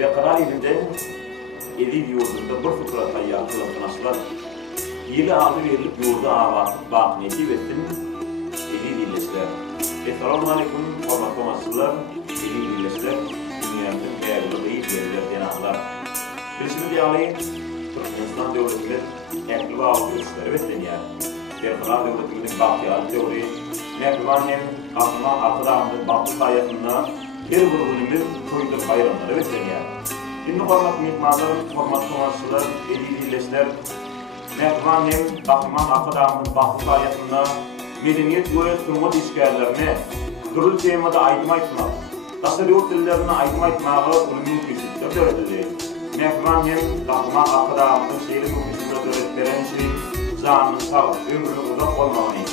ve karar ilinde edil yurdunda bir fıkra tayyatı kınaşlar. Yili adı verilip yurda avatıp bakneti vesin edil illeşler. Esselamu aleyküm, hormatly maççılar, edil illeşler, dünyanın değerli beyit verirlerden ağlar. Birisini diyalayın, Türkmenistan devletinin ekli ve ağlı üstleri vetleniyor. Derkılar devletinin bakiyat teori, mekruvan hem aklıma arkadağımda baklı sayesinde her vurgunumuz toydur bayramları vetleniyor. Şimdi hormatly mehmanlar, hormatly maççılar, edil illeşler, mekruvan hem aklıma arkadağımda baklı sayesinde medeniyet yolu sunma işgärlerine durul temada aýdym aýtmak, tasarruf dillerini aýdym aýtmagy ulumyň güýçlükde öğretildi. Mehman hem aklıma arkadaşlık şehri mümkünlükle öğretmeren şey zanın sağ, ömrünü uzak olmağını,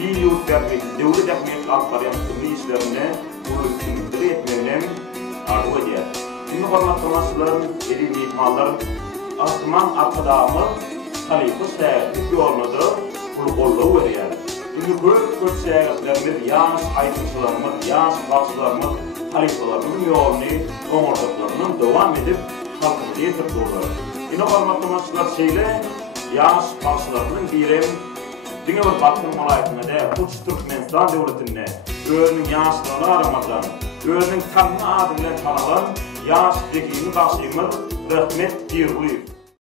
iyi yurt vermek, devlet ekmek akbaryan tümlü işlerine ulumyňlükleri etmelerini arzu ediyor. Şimdi hormatly maççılar, edil mehmanlar, Asman arkadaşımı halife səhətlik yormadı, kulu kolluğu veriyor. Şimdi köp seyretlerimiz, yans ayrımcılarımız, yans bakçılarımız, halifelerinin yolunu, omurdaklarının devam edip halkımızı yetirip dururlar. Yine hormatly maççılar şeyle, yans bakçılarının birem, dine bir bakım olayetine de, Kuç Türkmenistan devletine, özünün yanslarını aramadan, özünün tanını adıyla tanılan, yans dekini bakşıyımız, rahmet bir buyur.